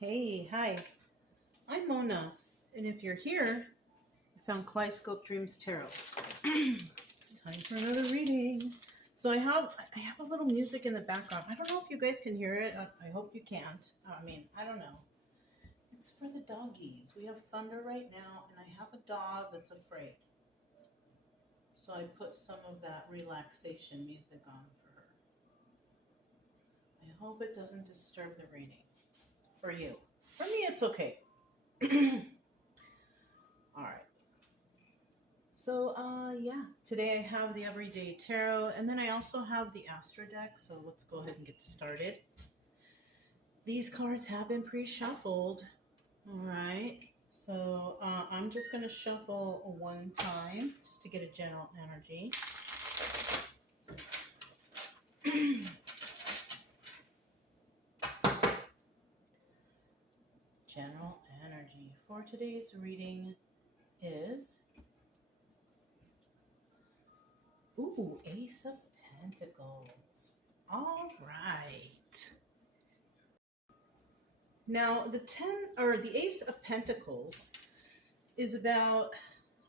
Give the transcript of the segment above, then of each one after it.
Hey, hi, I'm Mona, and if you're here, you found Kaleidoscope Dreams Tarot. It's time for another reading. So I have a little music in the background. I don't know if you guys can hear it. I hope you can't. I don't know. It's for the doggies. We have thunder right now, and I have a dog that's afraid. So I put some of that relaxation music on for her. I hope it doesn't disturb the reading. For you. For me, it's okay. All right. So, yeah, today I have the Everyday Tarot, and then I also have the Astro deck, so let's go ahead and get started. These cards have been pre-shuffled, all right? So, I'm just going to shuffle one time, just to get a general energy. General energy for today's reading is... Ooh, Ace of Pentacles. All right. Now, the Ace of Pentacles is about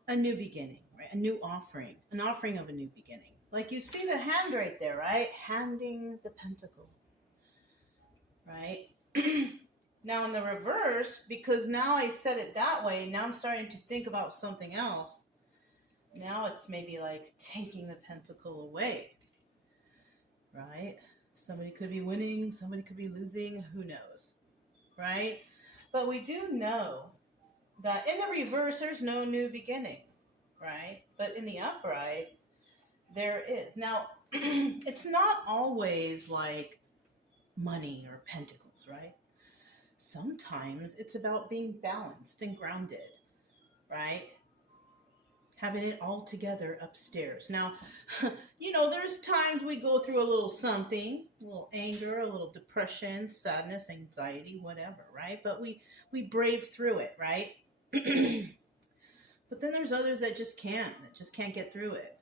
a new beginning, right? A new offering, an offering of a new beginning. Like you see the hand right there, right? Handing the pentacle, right? Now in the reverse, because now I said it that way, now I'm starting to think about something else. Now it's maybe like taking the pentacle away, right? Somebody could be winning, somebody could be losing, who knows, right? But we do know that in the reverse, there's no new beginning, right? But in the upright, there is. Now, it's not always like money or pentacles, right? Sometimes it's about being balanced and grounded, right? Having it all together upstairs. Now, there's times we go through a little something, a little anger, a little depression, sadness, anxiety, whatever, right? But we brave through it, right? But then there's others that just can't get through it.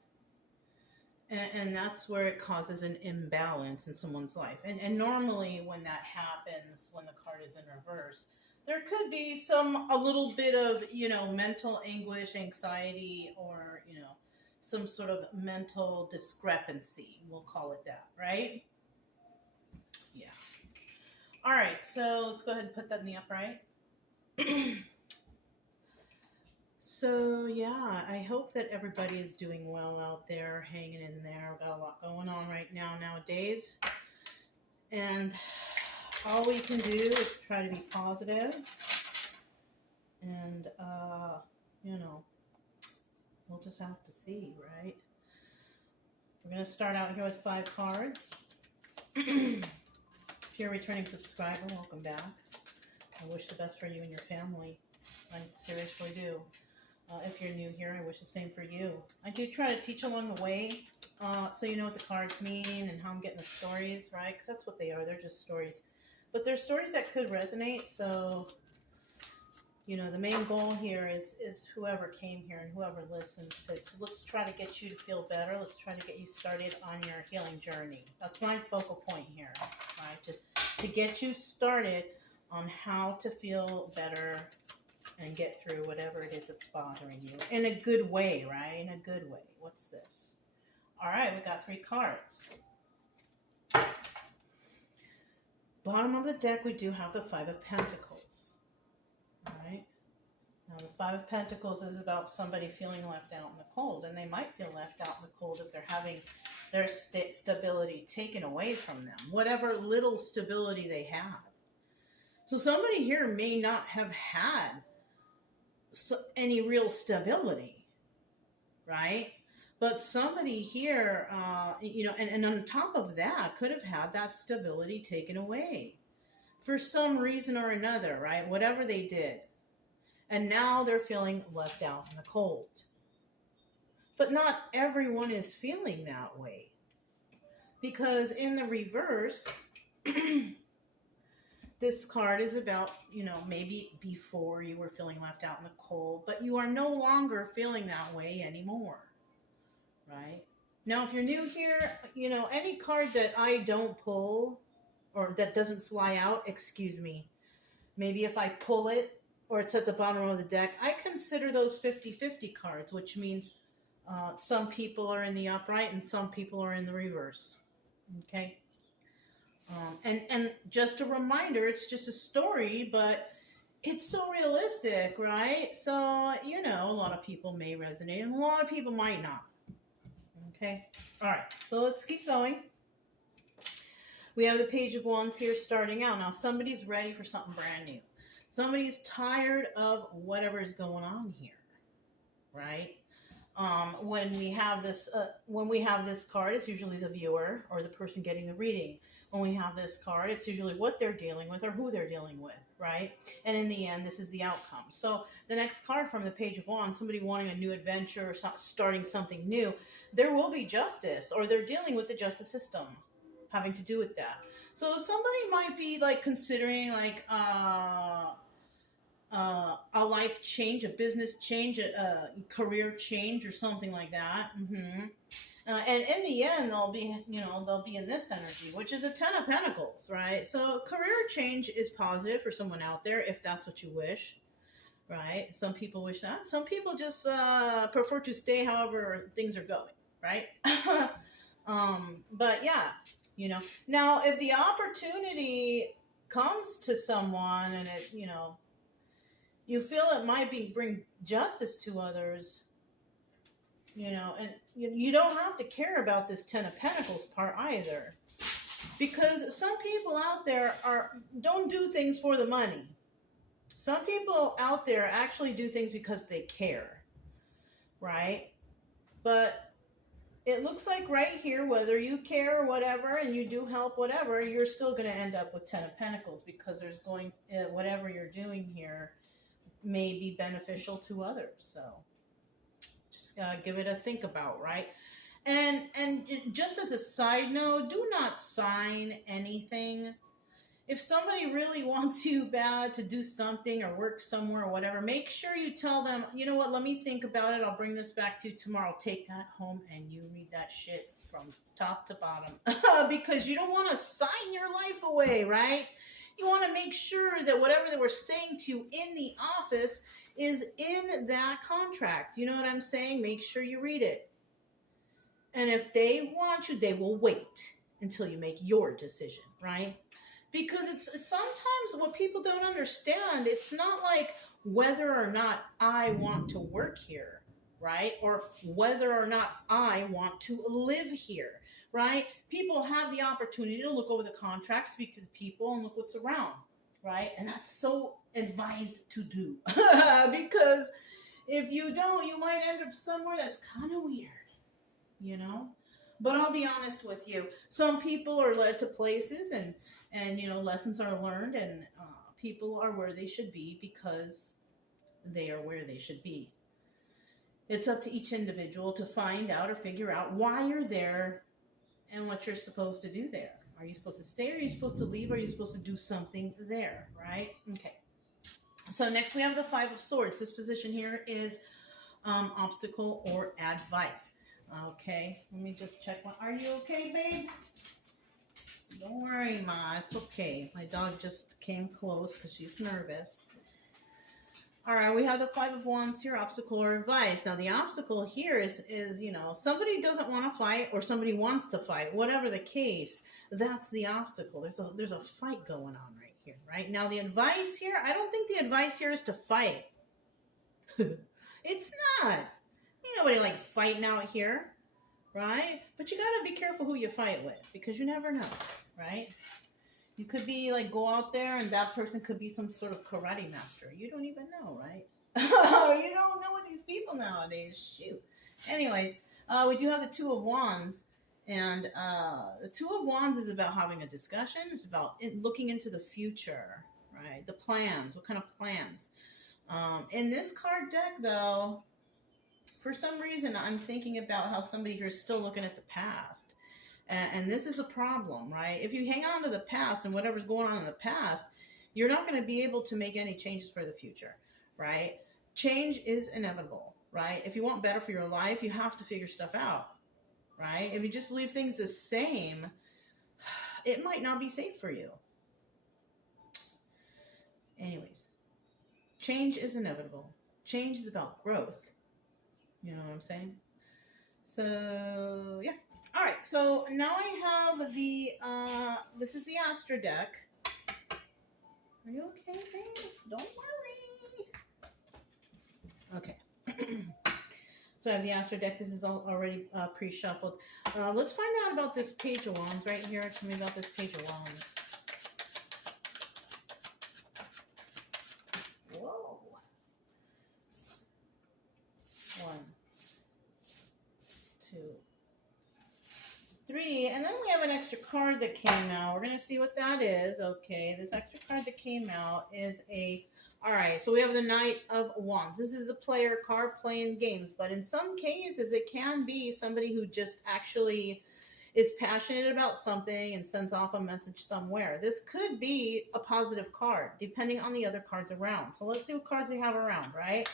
And that's where it causes an imbalance in someone's life. And normally when that happens, when the card is in reverse, there could be a little bit of, mental anguish, anxiety, or, some sort of mental discrepancy. We'll call it that, right? Yeah. All right, so let's go ahead and put that in the upright. So, yeah, I hope that everybody is doing well out there, hanging in there. We've got a lot going on right now nowadays. And all we can do is try to be positive. And, we'll just have to see, right? We're going to start out here with 5 cards. If you're a returning subscriber, welcome back. I wish the best for you and your family. I seriously do. If you're new here, I wish the same for you. I do try to teach along the way, so you know what the cards mean and how I'm getting the stories, right? Because that's what they are. They're just stories. But they're stories that could resonate, so, the main goal here is whoever came here and whoever listens to let's try to get you to feel better. Let's try to get you started on your healing journey. That's my focal point here, right? Just to get you started on how to feel better and get through whatever it is that's bothering you. In a good way, right? In a good way. What's this? All right, we got 3 cards. Bottom of the deck, we do have the 5 of Pentacles. All right? Now, the 5 of Pentacles is about somebody feeling left out in the cold. And they might feel left out in the cold if they're having their stability taken away from them. Whatever little stability they have. So somebody here may not have had any real stability, right? But somebody here, and on top of that, could have had that stability taken away for some reason or another, right? Whatever they did. And now they're feeling left out in the cold. But not everyone is feeling that way. Because in the reverse, this card is about, maybe before you were feeling left out in the cold, but you are no longer feeling that way anymore, right? Now, if you're new here, any card that I don't pull or that doesn't fly out, excuse me, Maybe if I pull it or it's at the bottom of the deck, I consider those 50-50 cards, which means some people are in the upright and some people are in the reverse. Okay. And just a reminder, it's just a story, but it's so realistic, right? So, you know, a lot of people may resonate and a lot of people might not. Okay. All right. So let's keep going. We have the Page of Wands here starting out. Now, somebody's ready for something brand new. Somebody's tired of whatever is going on here, right? When we have this card, it's usually the viewer or the person getting the reading. When we have this card, it's usually what they're dealing with or who they're dealing with, right? And in the end, this is the outcome. So the next card from the Page of Wands, somebody wanting a new adventure or starting something new, there will be justice, or they're dealing with the justice system having to do with that. So somebody might be like considering like a life change, a business change, a career change, or something like that. And in the end, they'll be in this energy, which is a Ten of Pentacles, right? So career change is positive for someone out there if that's what you wish, right? Some people wish that. Some people just prefer to stay however things are going, right? But yeah, you know. Now, if the opportunity comes to someone and it, you know, you feel it might bring justice to others, you know, and you don't have to care about this Ten of Pentacles part either, because some people out there don't do things for the money. Some people out there actually do things because they care, right? But it looks like right here, whether you care or whatever, and you do help whatever, you're still going to end up with Ten of Pentacles, because there's whatever you're doing here may be beneficial to others. So just give it a think about, right? And just as a side note, do not sign anything. If somebody really wants you bad to do something or work somewhere or whatever, make sure you tell them, you know what, let me think about it. I'll bring this back to you tomorrow. Take that home and you read that shit from top to bottom, because you don't want to sign your life away, right? You want to make sure that whatever they were saying to you in the office is in that contract. You know what I'm saying? Make sure you read it. And if they want you, they will wait until you make your decision, right? Because it's sometimes what people don't understand, it's not like whether or not I want to work here, right? Or whether or not I want to live here, right? People have the opportunity to look over the contract, speak to the people, and look what's around, right? And that's so advised to do. Because if you don't, you might end up somewhere that's kind of weird, you know? But I'll be honest with you. Some people are led to places and you know, lessons are learned, and people are where they should be because they are where they should be. It's up to each individual to find out or figure out why you're there and what you're supposed to do there. Are you supposed to stay? Are you supposed to leave? Are you supposed to do something there, right? Okay. So next we have the Five of Swords. This position here is obstacle or advice. Okay, let me just check. Are you okay, babe? Don't worry, Ma. It's okay. My dog just came close because she's nervous. All right, we have the Five of Wands here, obstacle or advice. Now, the obstacle here is you know, somebody doesn't want to fight or somebody wants to fight. Whatever the case, that's the obstacle. There's a fight going on right here, right? Now, the advice here, I don't think the advice here is to fight. It's not. Ain't nobody like fighting out here, right? But you got to be careful who you fight with, because you never know, right? You could be like, go out there and that person could be some sort of karate master. You don't even know, right? You don't know what these people nowadays. Shoot. Anyways, we do have the Two of Wands. And the Two of Wands is about having a discussion. It's about looking into the future, right? The plans. What kind of plans? In this card deck, though, for some reason, I'm thinking about how somebody here is still looking at the past. And this is a problem, right? If you hang on to the past and whatever's going on in the past, you're not going to be able to make any changes for the future, right? Change is inevitable, right? If you want better for your life, you have to figure stuff out, right? If you just leave things the same, it might not be safe for you. Anyway. Change is inevitable. Change is about growth. You know what I'm saying? So, yeah. All right. So now I have the, this is the Astro deck. Are you okay, babe? Don't worry. Okay. So I have the Astro deck. This is already pre-shuffled. Let's find out about this Page of Wands right here. Tell me about this Page of Wands. Whoa. 1, 2, 3. And then we have an extra card that came out. We're going to see what that is. Okay, this extra card that came out is a... All right, so we have the Knight of Wands. This is the player card playing games, but in some cases it can be somebody who just actually is passionate about something and sends off a message somewhere. This could be a positive card, depending on the other cards around. So let's see what cards we have around, right?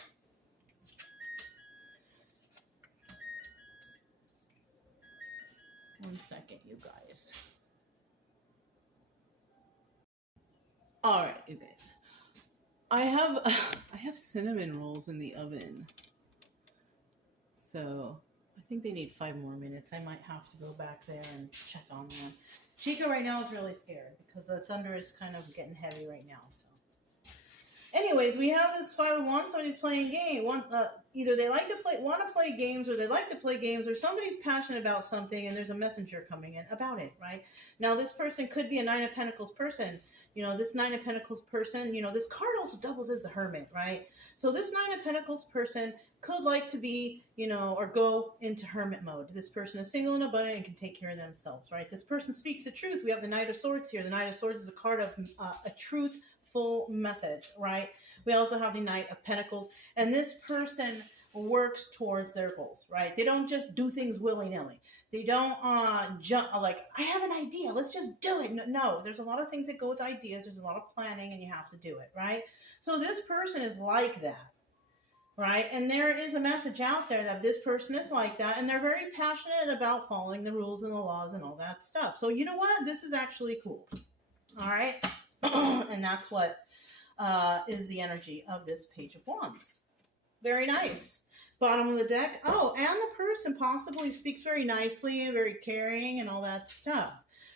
One second, you guys. All right, you guys. I have cinnamon rolls in the oven. So I think they need 5 more minutes. I might have to go back there and check on them. Chica right now is really scared because the thunder is kind of getting heavy right now. So, anyways, we have this 5 of Wands. Somebody's playing game. Either they want to play games, or they like to play games, or somebody's passionate about something, and there's a messenger coming in about it. Right now, this person could be a 9 of Pentacles person. You know, this 9 of Pentacles person, you know, this card also doubles as the Hermit, right? So this 9 of Pentacles person could like to be, you know, or go into hermit mode. This person is single and abundant and can take care of themselves, right? This person speaks the truth. We have the Knight of Swords here. The Knight of Swords is a card of a truthful message, right? We also have the Knight of Pentacles. And this person works towards their goals, right? They don't just do things willy-nilly. They don't jump like, I have an idea, let's just do it. No, there's a lot of things that go with ideas. There's a lot of planning, and you have to do it, right? So this person is like that, right? And there is a message out there that this person is like that, and they're very passionate about following the rules and the laws and all that stuff. So you know what? This is actually cool, all right? And that's what is the energy of this Page of Wands. Very nice. Bottom of the deck. Oh, and the person possibly speaks very nicely and very caring and all that stuff,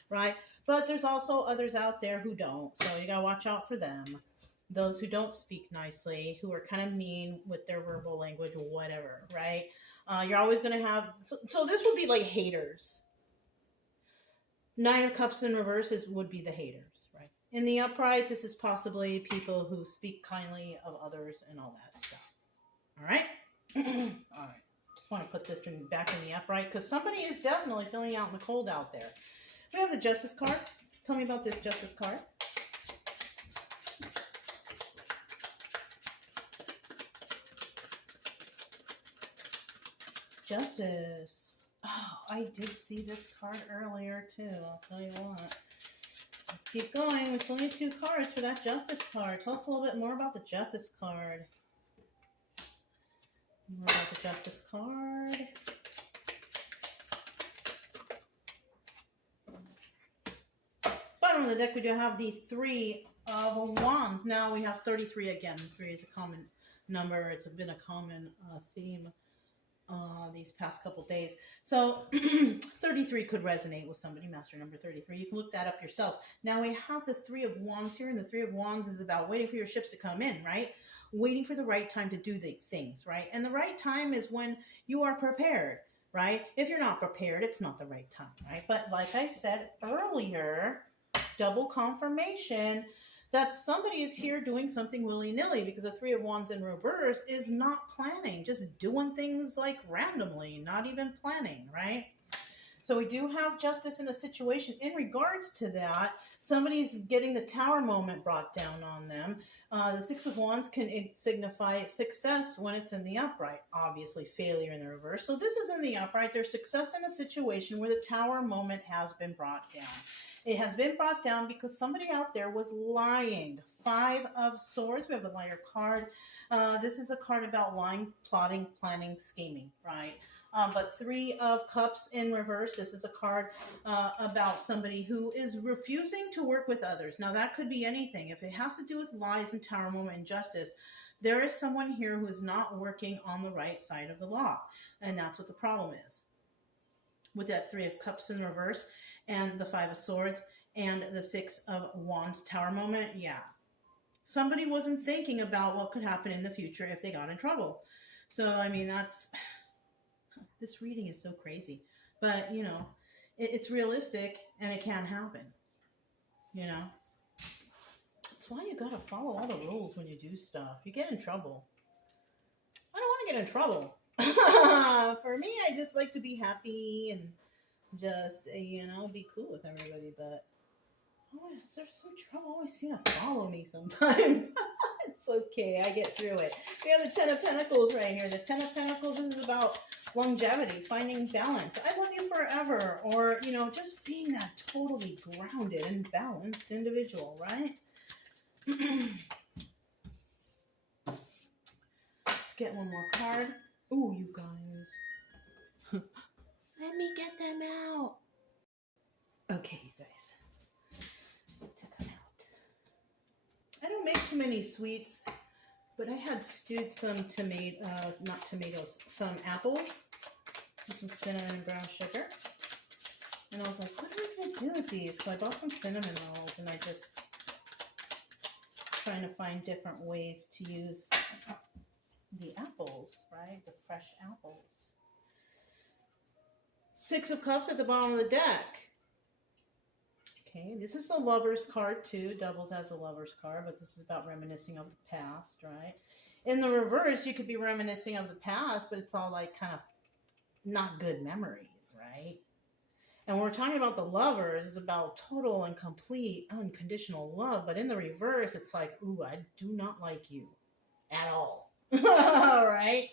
right? But there's also others out there who don't, so you gotta watch out for them. Those who don't speak nicely, who are kind of mean with their verbal language or whatever, right? You're always gonna have, so this would be like haters. 9 of Cups in reverse would be the haters, right? In the upright, this is possibly people who speak kindly of others and all that stuff. All right? All right. Just want to put this back in the upright because somebody is definitely feeling out in the cold out there. We have the Justice card. Tell me about this Justice card. Justice. Oh, I did see this card earlier too. I'll tell you what. Let's keep going. It's only 2 cards for that Justice card. Tell us a little bit more about the Justice card. More about the Justice card. Bottom of the deck, we do have the 3 of Wands. Now we have 33 again. 3 is a common number. It's been a common theme these past couple days. So 33 could resonate with somebody, master number 33. You can look that up yourself. Now we have the 3 of Wands here, and the 3 of Wands is about waiting for your ships to come in, right? Waiting for the right time to do the things, right? And the right time is when you are prepared, right? If you're not prepared, it's not the right time, right? But like I said earlier, double confirmation that somebody is here doing something willy-nilly, because the 3 of Wands in reverse is not planning, just doing things like randomly, not even planning, right? So we do have Justice in a situation in regards to that. Somebody's getting the Tower moment brought down on them. The 6 of Wands can signify success when it's in the upright. Obviously, failure in the reverse. So this is in the upright. There's success in a situation where the Tower moment has been brought down. It has been brought down because somebody out there was lying. 5 of Swords. We have the Liar card. This is a card about lying, plotting, planning, scheming, right? But 3 of Cups in reverse. This is a card about somebody who is refusing to work with others. Now, that could be anything. If it has to do with lies and Tower moment and justice, There is someone here who is not working on the right side of the law. And that's what the problem is. With that Three of Cups in reverse and the Five of Swords and the Six of Wands Tower moment, yeah. Somebody wasn't thinking about what could happen in the future if they got in trouble. So, I mean, this reading is so crazy. But, you know, it's realistic and it can happen. You know? That's why you gotta follow all the rules when you do stuff. You get in trouble. I don't want to get in trouble. For me, I just like to be happy and just, you know, be cool with everybody. But there's some trouble always seem to follow me sometimes. It's okay. I get through it. We have the Ten of Pentacles right here. The Ten of Pentacles is about longevity, finding balance. I love you forever. Or, you know, just being that totally grounded and balanced individual, right? Let's get one more card. Ooh, you guys. Let me get them out. Okay, you guys. I took them out. I don't make too many sweets, but I had stewed some some apples with some cinnamon and brown sugar. And I was like, what are we going to do with these? So I bought some cinnamon rolls, and I just trying to find different ways to use the apples, right? The fresh apples. Six of Cups at the bottom of the deck. Okay, this is the Lover's card too. Doubles as a Lover's card, but this is about reminiscing of the past, right? In the reverse, you could be reminiscing of the past, but it's all like kind of not good memories, right? And when we're talking about the Lovers, it's about total and complete unconditional love. But in the reverse, it's like, ooh, I do not like you at all. All right.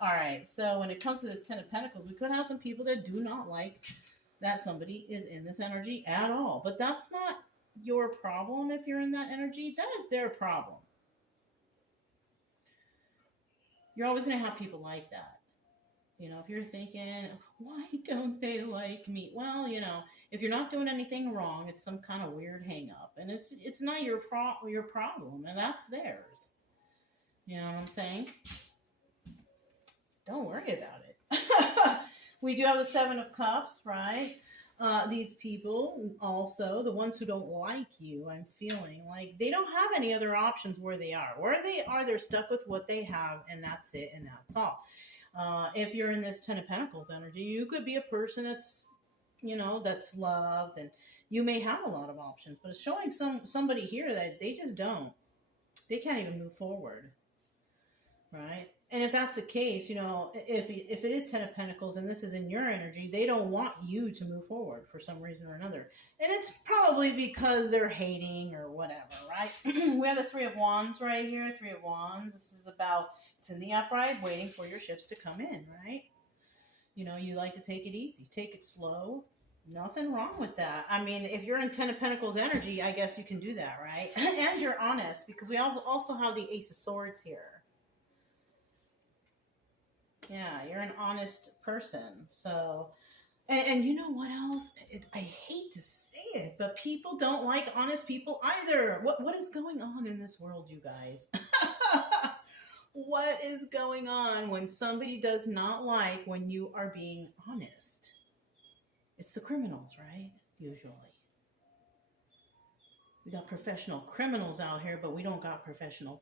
All right. So when it comes to this Ten of Pentacles, we could have some people that do not like that somebody is in this energy at all. But that's not your problem if you're in that energy. That is their problem. You're always going to have people like that. You know, if you're thinking, why don't they like me? Well, you know, if you're not doing anything wrong, it's some kind of weird hang up. And it's not your problem, and that's theirs. You know what I'm saying? Don't worry about it. We do have the Seven of Cups, right? These people also, the ones who don't like you, I'm feeling like they don't have any other options where they are. Where they are, they're stuck with what they have, and that's it, and that's all. If you're in this Ten of Pentacles energy, you could be a person that's, you know, that's loved, and you may have a lot of options, but it's showing somebody here that they just don't. They can't even move forward, right? And if that's the case, you know, if it is Ten of Pentacles and this is in your energy, they don't want you to move forward for some reason or another. And it's probably because they're hating or whatever, right? We have the Three of Wands right here, Three of Wands. This is about, it's in the upright, waiting for your ships to come in, right? You know, you like to take it easy, take it slow. Nothing wrong with that. I mean, if you're in Ten of Pentacles energy, I guess you can do that, right? And you're honest, because we also have the Ace of Swords here. Yeah, you're an honest person. So, and you know what else? I hate to say it, but people don't like honest people either. What is going on in this world, you guys? What is going on when somebody does not like when you are being honest? It's the criminals, right? Usually. We got professional criminals out here, but we don't got professionals,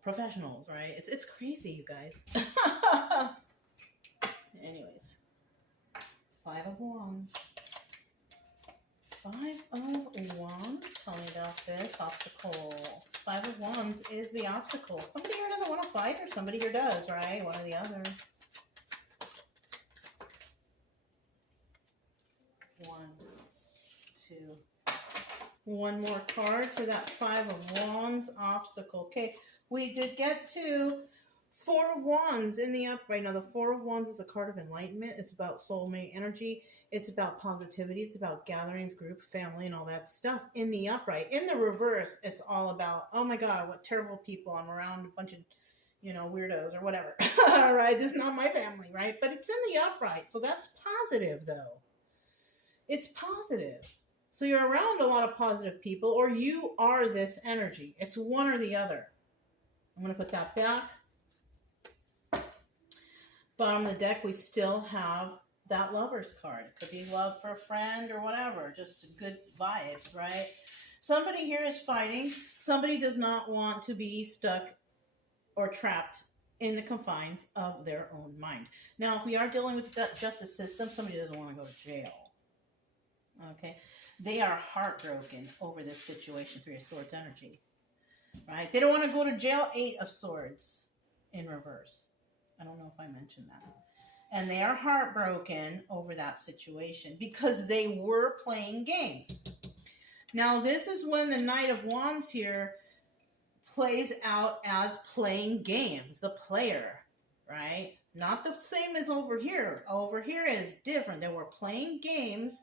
right? It's crazy, you guys. Anyways. Five of Wands. Five of Wands. Tell me about this obstacle. Five of Wands is the obstacle. Somebody here doesn't want to fight, or somebody here does, right? One or the other. One, two. One more card for that Five of Wands obstacle. Okay, we did get to Four of Wands in the upright. Now, the Four of Wands is a card of enlightenment. It's about soulmate energy. It's about positivity. It's about gatherings, group, family, and all that stuff in the upright. In the reverse, it's all about, oh my God, what terrible people. I'm around a bunch of, you know, weirdos or whatever. All right, this is not my family, right? But it's in the upright, so that's positive, though. It's positive. So you're around a lot of positive people, or you are this energy. It's one or the other. I'm going to put that back. Bottom of the deck, we still have that Lover's card. It could be love for a friend or whatever, just good vibes, right? Somebody here is fighting. Somebody does not want to be stuck or trapped in the confines of their own mind. Now, if we are dealing with the justice system, somebody doesn't want to go to jail. Okay? They are heartbroken over this situation, Three of Swords energy. Right? They don't want to go to jail, Eight of Swords in reverse. I don't know if I mentioned that. And they are heartbroken over that situation because they were playing games. Now, this is when the Knight of Wands here plays out as playing games, the player, right? Not the same as over here. Over here is different. They were playing games.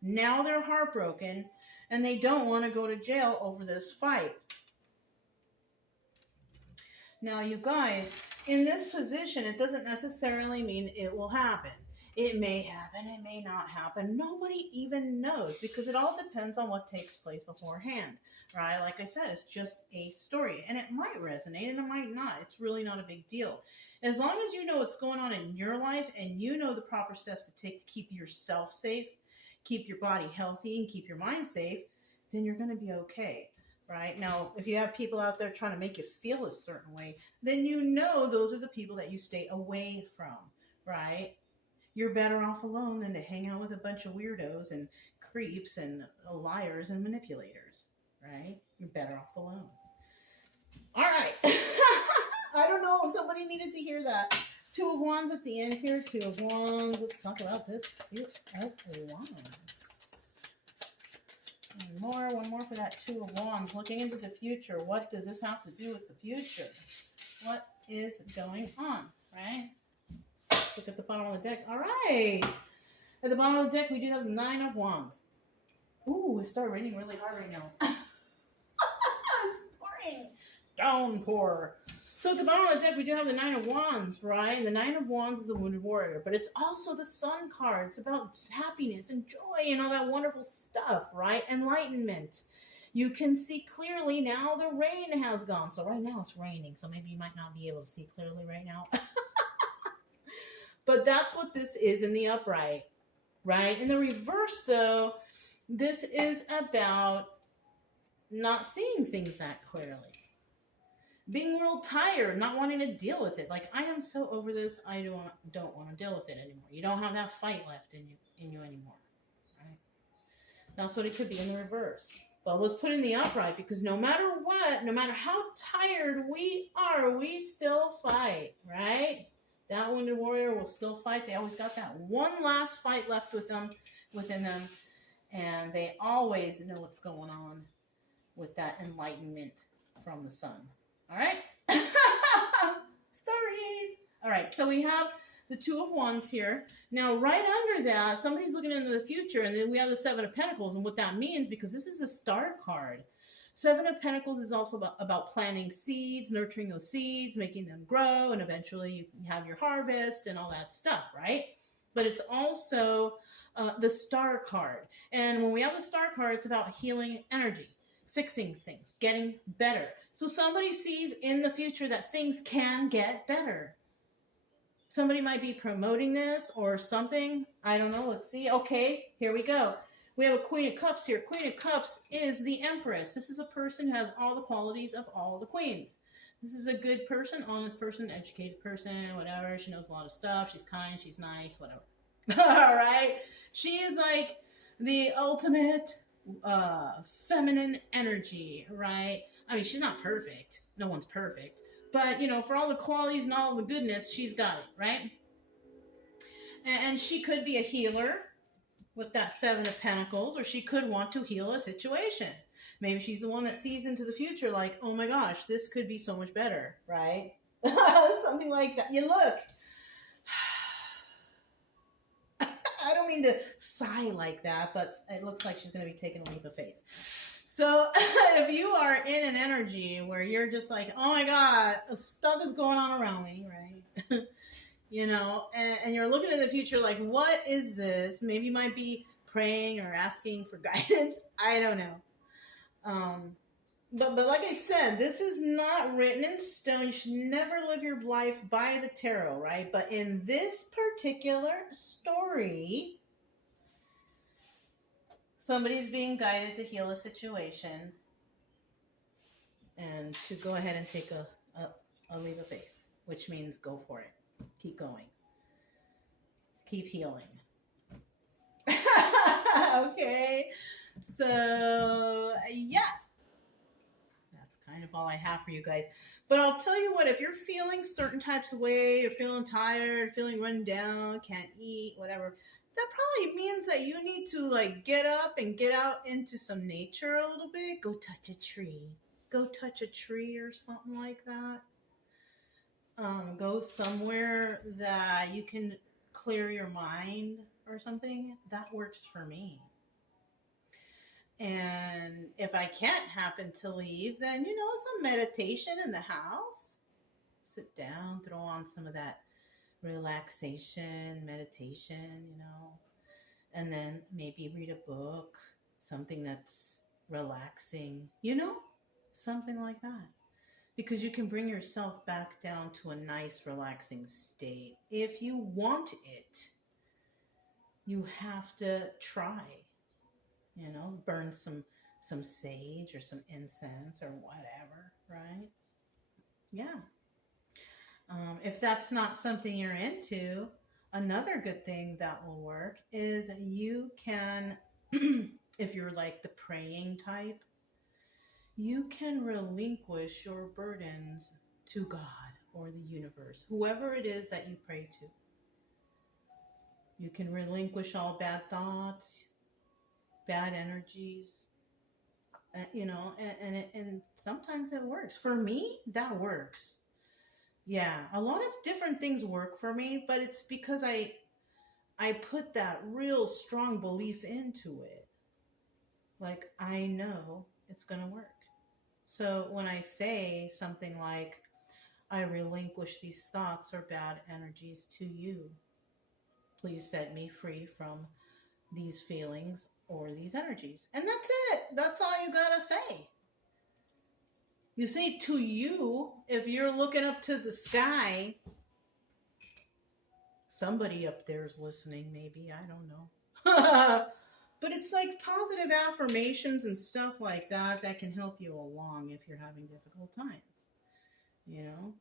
Now they're heartbroken, and they don't want to go to jail over this fight. Now, you guys, in this position, it doesn't necessarily mean it will happen. It may happen, it may not happen. Nobody even knows because it all depends on what takes place beforehand, right? Like I said, it's just a story, and it might resonate and it might not. It's really not a big deal. As long as you know what's going on in your life and you know the proper steps to take to keep yourself safe, keep your body healthy, and keep your mind safe, then you're going to be okay. Right? Now, if you have people out there trying to make you feel a certain way, then you know those are the people that you stay away from, right? You're better off alone than to hang out with a bunch of weirdos and creeps and liars and manipulators, right? You're better off alone. All right. I don't know if somebody needed to hear that. Two of Wands at the end here. Two of Wands. Let's talk about this. Two of Wands. One more for that Two of Wands. Looking into the future. What does this have to do with the future? What is going on, right? Let's look at the bottom of the deck. All right. At the bottom of the deck, we do have the Nine of Wands. Ooh, it started raining really hard right now. It's pouring. Downpour. So at the bottom of the deck, we do have the Nine of Wands, right? And the Nine of Wands is the Wounded Warrior, but it's also the Sun card. It's about happiness and joy and all that wonderful stuff, right? Enlightenment. You can see clearly now. The rain has gone. So right now it's raining, so maybe you might not be able to see clearly right now. But that's what this is in the upright, right? In the reverse, though, this is about not seeing things that clearly. Being real tired, not wanting to deal with it. Like, I am so over this, I don't want to deal with it anymore. You don't have that fight left in you anymore, right? That's what it could be in the reverse. But let's put in the upright, because no matter what, no matter how tired we are, we still fight, right? That Wounded Warrior will still fight. They always got that one last fight left within them, and they always know what's going on with that enlightenment from the sun. All right. Stories. All right. So we have the Two of Wands here. Now, right under that, somebody's looking into the future, and then we have the Seven of Pentacles, and what that means, because this is a star card. Seven of Pentacles is also about planting seeds, nurturing those seeds, making them grow, and eventually you have your harvest and all that stuff, right? But it's also the star card. And when we have the star card, it's about healing energy, fixing things, getting better. So somebody sees in the future that things can get better. Somebody might be promoting this or something. I don't know. Let's see. Okay, here we go. We have a Queen of Cups here. Queen of Cups is the Empress. This is a person who has all the qualities of all the queens. This is a good person, honest person, educated person, whatever. She knows a lot of stuff. She's kind. She's nice, whatever. All right. She is like the ultimate feminine energy, right? I mean, she's not perfect. No one's perfect. But, you know, for all the qualities and all the goodness, she's got it, right? And she could be a healer with that Seven of Pentacles, or she could want to heal a situation. Maybe she's the one that sees into the future like, oh my gosh, this could be so much better, right? Something like that. You look. I don't mean to sigh like that, but it looks like she's going to be taking a leap of faith. So if you are in an energy where you're just like, oh my God, stuff is going on around me, right? You know, and you're looking in the future like, what is this? Maybe you might be praying or asking for guidance. I don't know. But like I said, this is not written in stone. You should never live your life by the tarot, right? But in this particular story, somebody's being guided to heal a situation and to go ahead and take a leap of faith, which means go for it. Keep going. Keep healing. Okay. So, yeah. That's kind of all I have for you guys. But I'll tell you what, if you're feeling certain types of way, you're feeling tired, feeling run down, can't eat, whatever, that probably means that you need to like get up and get out into some nature a little bit. Go touch a tree. Go touch a tree or something like that. Go somewhere that you can clear your mind or something. That works for me. And if I can't happen to leave, then, you know, some meditation in the house. Sit down, throw on some of that relaxation, meditation, you know, and then maybe read a book, something that's relaxing, you know, something like that. Because you can bring yourself back down to a nice, relaxing state. If you want it, you have to try. You know, burn some sage or some incense or whatever, right? Yeah. If that's not something you're into, another good thing that will work is you can, if you're like the praying type, you can relinquish your burdens to God or the universe, whoever it is that you pray to. You can relinquish all bad thoughts, bad energies, you know, and sometimes it works. For me, that works. Yeah, a lot of different things work for me, but it's because I put that real strong belief into it. Like, I know it's going to work. So when I say something like, I relinquish these thoughts or bad energies to you, please set me free from these feelings or these energies. And that's it. That's all you gotta say. You say to you, if you're looking up to the sky, somebody up there is listening, maybe, I don't know. But it's like positive affirmations and stuff like that that can help you along if you're having difficult times, you know?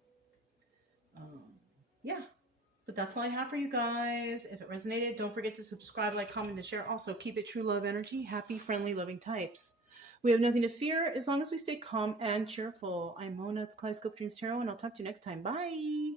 Yeah. But that's all I have for you guys. If it resonated, don't forget to subscribe, like, comment, and share. Also, keep it true love energy. Happy, friendly, loving types. We have nothing to fear as long as we stay calm and cheerful. I'm Mona. It's Kaleidoscope Dreams Tarot, and I'll talk to you next time. Bye.